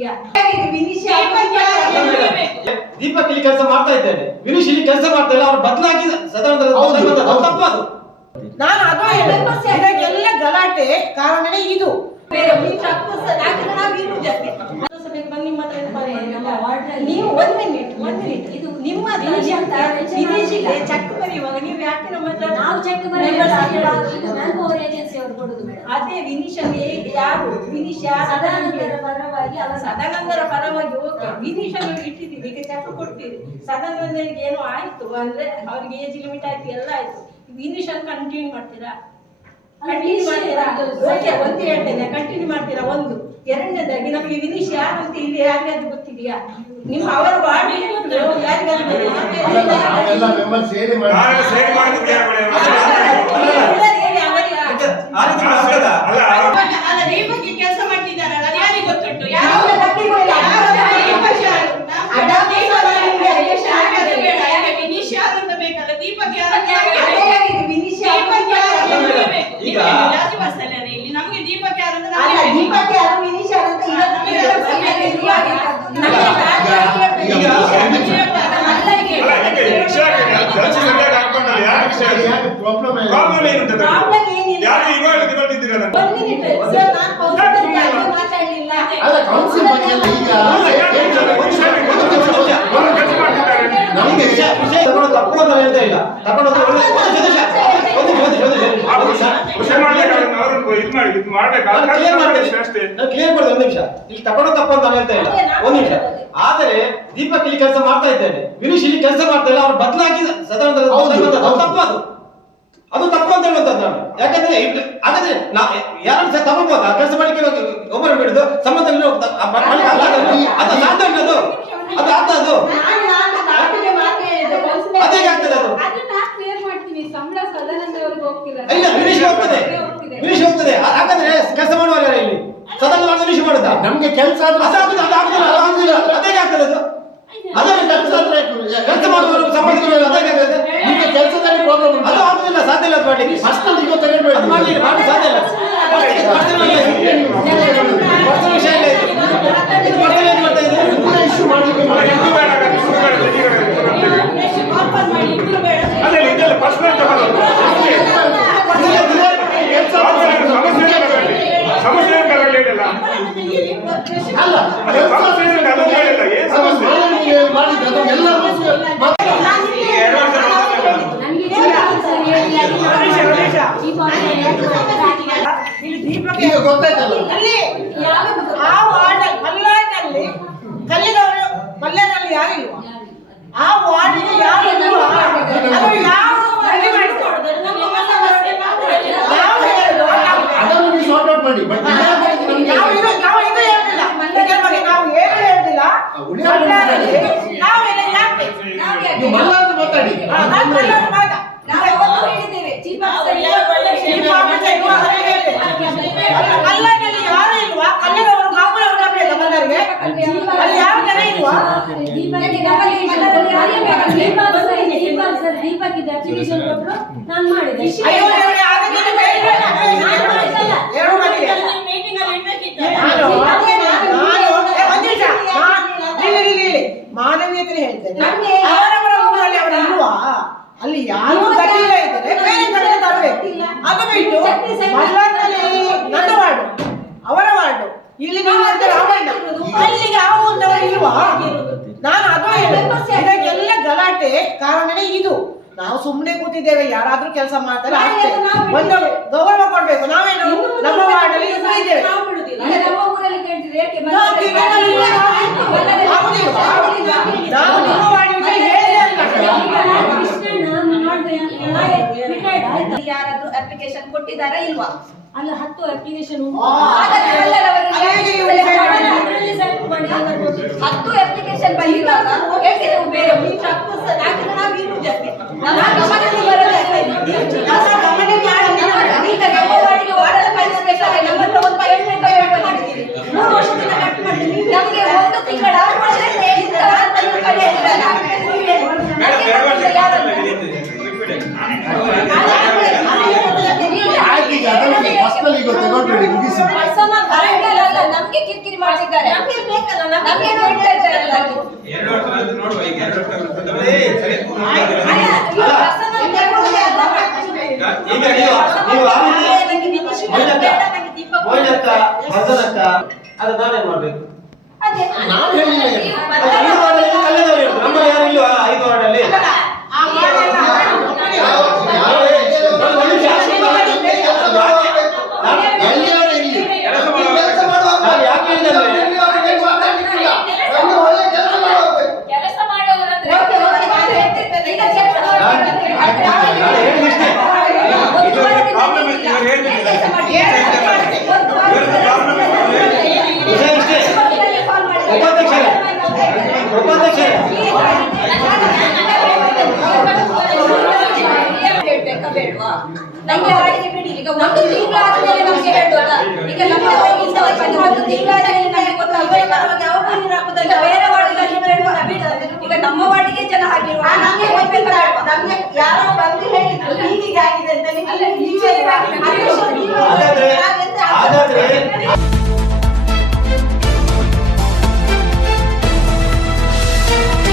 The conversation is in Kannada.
ಕೊಟ್ಟಿದ್ದೀಯಾ? ದೀಪಕ್ ಇಲ್ಲಿ ಕೆಲಸ ಮಾಡ್ತಾ ಇದ್ದೇನೆ, ವಿನೀಶ್ ಇಲ್ಲಿ ಕೆಲಸ ಮಾಡ್ತಾ ಇಲ್ಲ. ಅವ್ರು ಬದಲಾಗಿ ತಪ್ಪು ಅದು. ನಾನು ಅದು ಇದಕ್ಕೆಲ್ಲ ಗಲಾಟೆ ಕಾರಣನೇ ಇದು. ನೀವು ಒಂದ್ ಮಿನಿಟ್ ಇದು ನಿಮ್ಮ ವಿದೇಶಿಗೆ ಚೆಕ್ ಬರೆಯುವಾಗ ನೀವು ಯಾಕೆ ನಮ್ಮ ಹತ್ರ ನಾವು ಚೆಕ್ ಏಜೆನ್ಸಿ ಅವರು ಕೊಡುದು ಮೇಡಮ್. ಅದೇ ವಿನೀಶನ್ಗೆ ಯಾರು ವಿನೀಶ್ ಸದಾನಂದರ ಪರವಾಗಿ ಸದಾನಂದರ ಪರವಾಗಿ ಓಕೆ ವಿನೀಶನ್ ಇಟ್ಟಿದ್ದೀವಿ, ಈಗ ಚೆಕ್ ಕೊಡ್ತೀರಿ. ಸದಾನಂದನಿಗೆ ಏನೋ ಆಯ್ತು ಅಂದ್ರೆ ಅವ್ರಿಗೆ ಏಜ್ ಲಿಮಿಟ್ ಆಯ್ತು, ಎಲ್ಲ ಆಯ್ತು. ವಿನೀಶನ್ ಕಂಟಿನ್ಯೂ ಮಾಡ್ತೀರಾ? ಕಂಟಿನ್ಯೂ ಮಾಡ್ತೀರಾ? ಓಕೆ, ಒಂದು ಹೇಳ್ತೇನೆ, ಕಂಟಿನ್ಯೂ ಮಾಡ್ತೀರಾ? ಒಂದು. ಎರಡನೇದಾಗಿ ನಮಗೆ ವಿನೀಶ್ ಯಾರು ಅಂತ ಇಲ್ಲಿ ಯಾರಿಗಾದ್ರೂ ಗೊತ್ತಿದೆಯಾ? ನಿಮ್ಮ ಅವರ ವಾರ್ಡ್ ಯಾರಿಗಾದ್ರೂ ಕೆಲಸ ಮಾಡ್ತಿದ್ದಾರಲ್ಲ, ಯಾರಿಗೆ ಗೊತ್ತುಂಟು? ವಿನೀಶ್ ಯಾರು ಅಂತ ಬೇಕಲ್ಲ, ದೀಪಕ್ ಯಾರು? ಇಲ್ಲಿ ನಮಗೆ ದೀಪಕ್ ಯಾರು ಅಂತ ದೀಪಕ್ ಯಾರು ವಿನೀಶ್ ಯಾರು ಅಂತ ತಪ್ಪು ಅಂತ ಹೇಳ್ತಾ ಇಲ್ಲ. ಇಲ್ಲಿ ತಗೊಂಡು ತಪ್ಪು ಅಂತ ಹೇಳ್ತಾ ಇಲ್ಲ, ಒಂದು ನಿಮಿಷ. ಆದರೆ ದೀಪಕ್ ಇಲ್ಲಿ ಕೆಲಸ ಮಾಡ್ತಾ ಇದ್ದೇನೆ, ವಿನೀಶ್ ಇಲ್ಲಿ ಕೆಲಸ ಮಾಡ್ತಾ ಇಲ್ಲ. ಅವ್ರು ಬದಲಾಗಿ ತಪ್ಪು ಅದು ತಪ್ಪು ಅಂತ ಹೇಳುವಂತದ್ದು ನಾನು. ಯಾಕಂದ್ರೆ ಹಾಗಾದ್ರೆ ಯಾರನ್ನು ಸಹ ತಗೊಳ್ಬೋದಾ? ಕೆಲಸ ಮಾಡಿಕೆ ಒಬ್ಬರು ಬಿಡುದು ಸಂಬಂಧ ಅದು ಸಾಧ್ಯ ಉಂಟು, ಅದು ಅರ್ಥ ಅದು ಅದೇ ಆಗ್ತದೆ. ಅದು ಇಲ್ಲ, ವಿನೀಶ್ ಹೋಗ್ತದೆ, ವಿನೀಶ್ ಹೋಗ್ತದೆ. ಹಾಗಾದ್ರೆ ಕೆಲಸ ಮಾಡುವಾಗ ಇಲ್ಲಿ ಸದನ ಮಾಡಿ ವಿನೀಶ್ ಮಾಡುದಾ? ನಮ್ಗೆ ಕೆಲಸ ಅದೇ ಆಗ್ತದೆ. ಅದು ಅದನ್ನು ಕೆಲಸ ಮಾಡುವವರು ಸಂಬಂಧಿಸಿದ ನಿಮಗೆ ಕೆಲಸದಲ್ಲಿ ಪ್ರಾಬ್ಲಮ್ ಉಂಟು, ಅದು ಆಗುದಿಲ್ಲ, ಸಾಧ್ಯ ಇಲ್ಲ. ಮಾಡ್ಲಿಕ್ಕೆ ಪರ್ಸನಲ್ ಈಗ ತಗೊಳ್ಬೇಡಿ, ಮಾಡಿ ಸಾಧ್ಯ ಇಲ್ಲ. ಪರ್ಸನಲ್ ವಿಷಯ ಇಲ್ಲ, ಇದು ಪರ್ಸನಲ್ ಏನು ಮಾಡ್ತಾ ಇದ್ದೀವಿ ಇಶ್ಯೂ ಮಾಡಲಿಕ್ಕೆ ಗೊತ್ತಾಯ್ತಲ್ಲ. ಆ ವಾರ್ಡ್ ಮಲ್ಲೇರಲ್ಲಿ ಯಾರಿಲ್ವಾ? ಆ ವಾರ್ಡಿಗೆ ಯಾರು ಅದನ್ನು ಸಾರ್ಟ್ ಔಟ್ ಮಾಡಿ. ಅಲ್ಲಲ್ಲಿ ಯಾರು ಇಲ್ವಾ? ಕಲ್ಲಿನವರು ಕಾಪುರವರು ಬೇಕಾ ಬಂದವರಿಗೆ? ಅಲ್ಲಿ ಯಾವ ಜನ ಇಲ್ವಾ? ದೀಪಕ್ ಇದೆ ಅಪ್ಲಿಕೇಶನ್ ಕೊಟ್ಟರು, ನಾನು ಮಾಡಿದೆ. ಮಾನವೀಯತೆ ಹೇಳ್ತೇನೆ. ಅವರವರ ಊರಲ್ಲಿ ಅವರು ಇಲ್ವಾ? ಅಲ್ಲಿ ಯಾರು ಗಟ್ಟಿಲ್ಲ ಇದ್ದಾರೆ, ಬೇರೆ ಕಡೆ ತರಬೇಕು. ಅದು ಬಿಟ್ಟು ಮಲ್ಲಾರ್ನಲ್ಲಿ ನನ್ನ ವಾರ್ಡು, ಅವರ ವಾರ್ಡು, ಇಲ್ಲಿ ನೀವು ಅಲ್ಲಿಗೆ ಆ ಊರಿನವರು ಇಲ್ವಾ? ನಾನು ಅದು ಇದಕ್ಕೆಲ್ಲ ಗಲಾಟೆ ಕಾರಣನೇ ಇದು. ನಾವು ಸುಮ್ಮನೆ ಕೂತಿದ್ದೇವೆ, ಯಾರಾದ್ರೂ ಕೆಲಸ ಮಾಡ್ತಾರೆ ಅಷ್ಟೇ. ಒಂದು ಗೌರವ ಕೊಡ್ಬೇಕು. ನಾವೇನು ನಮ್ಮ ವಾರ್ಡಲ್ಲಿ ಇದ್ದೇವೆ. ನಾವು ನಿಮ್ಮ ವಾರ್ಡ್ ವಿಷಯ ಯಾರಾದ್ರೂ ಅಪ್ಲಿಕೇಶನ್ ಕೊಟ್ಟಿದ್ದಾರಾ ಇಲ್ವಾ? ಅಲ್ಲ, 10 ಅಪ್ಲಿಕೇಶನ್ ಉಂಟು. 10 ಅಪ್ಲಿಕೇಶನ್ ಬಂದಿರುವಾಗ ಬೇರೆ ನಮಗೆ ಒಂದು ತಿಂಗಳ ನಮ್ಗೆ ಕಿರಿಕಿರಿ ಮಾಡ್ತಿದ್ದಾರೆ. ನಮ್ಗೆ ಬೇಕಲ್ಲ, ನಮ್ಗೆ ನೋಡ್ತಾ ಇದ್ದಾರಲ್ಲ ಅಲ್ಲಿ. 2 ವರ್ಷ ಆಯ್ತು ನೋಡುವ, ಈಗ 2 ವರ್ಷ ಆಗುತ್ತೆ. ಅಲ್ಲ, ಇವ್ರು personal ತಗೊಳ್ಳೋದೇ ಅಲ್ಲ. ಈಗ ನೀವು ಆ ರೀತಿ ಮೋಹಿನಕ್ಕ ಭಜನಕ್ಕ ಅದು ನಾನೇ ಮಾಡ್ಬೇಕು. ಅದೇ ನಾವು ಹೇಳಿಲ್ಲ ಏನು. ನೀವು ಅದು 5 ವಾರ್ಡಲ್ಲಿ ಕಲ್ಯಾಣದವರು ಇರೋದು, ನಮ್ಮ ಯಾರು ಇಲ್ವಾ 5 ವಾರ್ಡಲ್ಲಿ? ಆ ವಾರ್ಡೆಲ್ಲ ಎಲ್ಲಿಯವರೇ ಇಲ್ಲಿ ಕೆಲಸ ಕೆಲಸ ಮಾಡುವಾಗ ನಾನು ಯಾಕೆ ಹೇಳಿದೆ ಅಂದ್ರೆ ಎಲ್ಲಿಯವರೇ ಏನು ಮಾತಾಡ್ಲಿಕ್ಕಿಲ್ಲ. ಒಂದು ಒಳ್ಳೆ ಕೆಲಸ ಮಾಡುವಾಗ ಕೆಲಸ ಮಾಡೋರಂದ್ರೆ ನಾನು ಹೇಳ್ತಿರ್ತೇನೆ, ಈಗ ಕೆಲಸ ಮಾಡೋರಂದ್ರೆ ನಾನು ಹೇಳಿದಿಷ್ಟೇ. ಒಂದು ವಾರದಿಂದ ಪ್ರಾಬ್ಲಮ್ ನಿಲ್ಲಿಲ್ಲ. ಇವ್ರು ಹೇಳ್ತಿದ್ದಾರೆ. ಕೆಲಸ ಮಾಡ್ತಿದ್ದಾರೆ. ಒಂದು ವಾರದಿಂದ ವಿಷಯ ಇಷ್ಟೇ. ಉಪಾಧ್ಯಕ್ಷರೇ, ಉಪಾಧ್ಯಕ್ಷರೇ, ಹೇಳ್ಬೇಕಾ ಬೇಡ್ವಾ? ನಂಗೆ ವಾಡಿಗೆ ಬಿಡಿ. ಈಗ ಒಂದು ತಿಂಗಳಾದ್ಮೇಲೆ ನಮ್ಗೆ ಹೇಳ್ಬೋದಾ? ಈಗ ನಮ್ಮ ಒಂದು ತಿಂಗಳಾದ್ಮೇಲೆ ನಮ್ಗೆ ಗೊತ್ತಾಗ್ಬೇಕಾ? ಈಗ ಬೇರೆ ವಾರ್ಡ್ಗಳಲ್ಲಿ ಬೇಡ್ವಾ? ಈಗ ನಮ್ಮ ವಾರ್ಡಿಗೆ ಜನ ಹಾಕಿರುವ ನಮ್ಗೆ ಹೇಳ್ಬೇಕಾ ಬೇಡ್ವಾ? ನಮ್ಗೆ ಯಾರೋ ಬಂದು ಹೇಳಿದ್ರು ಹೀಗಾಗಿದೆ ಅಂತ, ನಿಮಗೆ